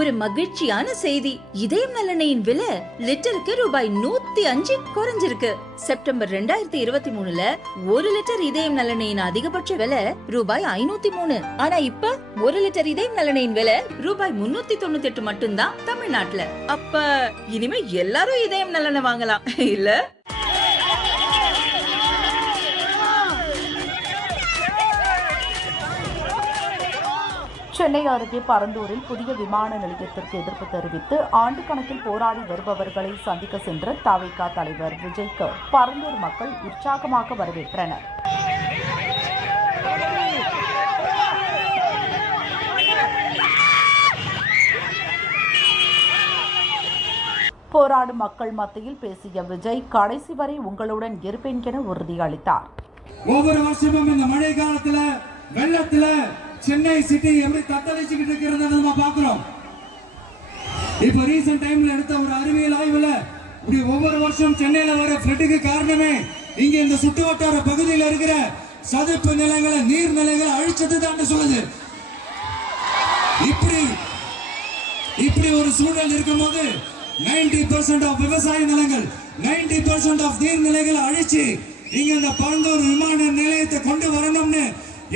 ஒரு மகிழ்ச்சியான செய்தி. இதயம் நல்லெண்ணெயின் விலை லிட்டருக்கு ரூபாய் 105 குறைஞ்சிருக்கு. செப்டம்பர் 2023ல 1 லிட்டர் இதயம் நல்லெண்ணெயின் அதிகபட்ச விலை ரூபாய் 503. ஆனா இப்ப 1 லிட்டர் இதயம் நல்லெண்ணெயின் விலை ரூபாய் 398 மட்டும்தான் தமிழ்நாட்டுல. அப்ப இனிமே எல்லாரும் இதயம் நல்லெண்ணெய் வாங்கலாம் இல்ல? சென்னை அருகே பரந்தூரில் புதிய விமான நிலையத்திற்கு எதிர்ப்பு தெரிவித்து ஆண்டு கணக்கில் போராடி வருபவர்களை சந்திக்க சென்ற தவிக தலைவர் விஜய்க்கு பரந்தூர் மக்கள் உற்சாகமாக வரவேற்றனர். போராடும் மக்கள் மத்தியில் பேசிய விஜய் கடைசி வரை உங்களுடன் இருப்பேன் என உறுதியளித்தார். ஒவ்வொரு வருஷமும் இந்த மழை காலத்துல வெள்ளத்துல சென்னை சிட்டி எப்படி தத்தளிச்சுக்கிட்டு இருக்கிறத நம்ம பார்க்கிறோம். இப்ப ரீசன்ட் டைம்ல எடுத்த ஒரு அறிவியல் ஆய்வுல இப்படி ஒவ்வொரு வருஷம் சென்னையில வர ஃப்ளட்டுக்கு காரணமே இங்க இந்த சுற்றுவட்டார பகுதியில் இருக்கிற சதுப்பு நிலங்களை நீர்நிலைகளை அழிச்சது தான் சொல்லுது. இப்படி ஒரு சூழல் இருக்கும்போது 90% ஆஃப் விவசாய நிலங்கள் 90% ஆஃப் நீர்நிலைகளை அழிச்சு இங்க இந்த பரந்தூர் விமான நிலையத்தை கொண்டு வரணும்னு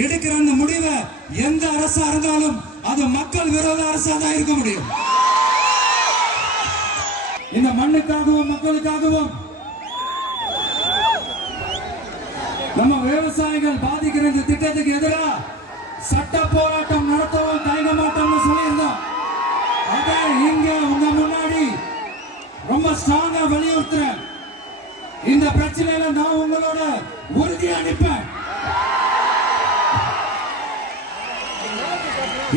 எடுக்கிற அந்த முடிவை எந்த அரசா இருந்தாலும் அது மக்கள் விரோத அரசா தான் இருக்க முடியும். இந்த மண்ணுக்காகவும் மக்களுக்காகவும் நம்ம விவசாயிகள் பாதிக்கிற இந்த திட்டத்துக்கு எதிராக சட்ட போராட்டம் நடத்தவும் தயங்க மாட்டோம்னு சொல்லியிருந்தோம். அதே இங்க உங்க முன்னாடி ரொம்ப ஸ்ட்ராங்கா வலியுறுத்துறேன். இந்த பிரச்சனையில நான் உங்களோட உறுதி அளிப்பேன்.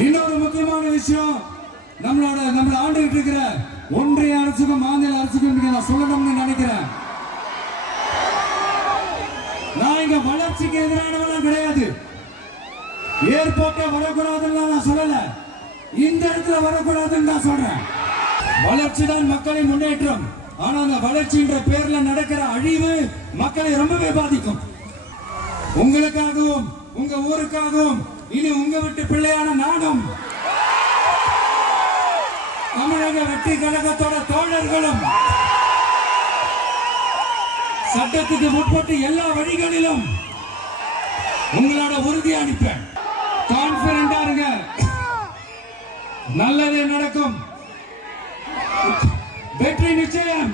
இன்னொரு முக்கியமான விஷயம், நம்மள ஆண்டுகிட்டு இருக்கிற ஒன்றிய அரசுக்கும் மாநில அரசுக்கும் நான் சொல்லணும்னு நினைக்கிறேன். நான் இங்க வளர்ச்சிக்கு எதிரானவெல்லாம் கிடையாது. ஏர்போர்ட்டை வரக்கூடாதுன்னு நான் சொல்லல, இந்த இடத்துல வரக்கூடாதுன்னு நான் சொல்றேன். வளர்ச்சி தான் மக்களின் முன்னேற்றம். ஆனா அந்த வளர்ச்சின்ற பேர்ல நடக்கிற அழிவு மக்களை ரொம்பவே பாதிக்கும். உங்களுக்காகவும் உங்க ஊருக்காகவும் இனி உங்க வீட்டு பிள்ளையான நானும் தமிழக வெற்றி கழகத்தோட தோழர்களும் சட்டத்துக்கு முற்பட்டு எல்லா வழிகளிலும் உங்களோட உறுதி அளிப்பேன். கான்பிடண்டா இருங்க, நல்லதே நடக்கும், வெற்றி நிச்சயம்.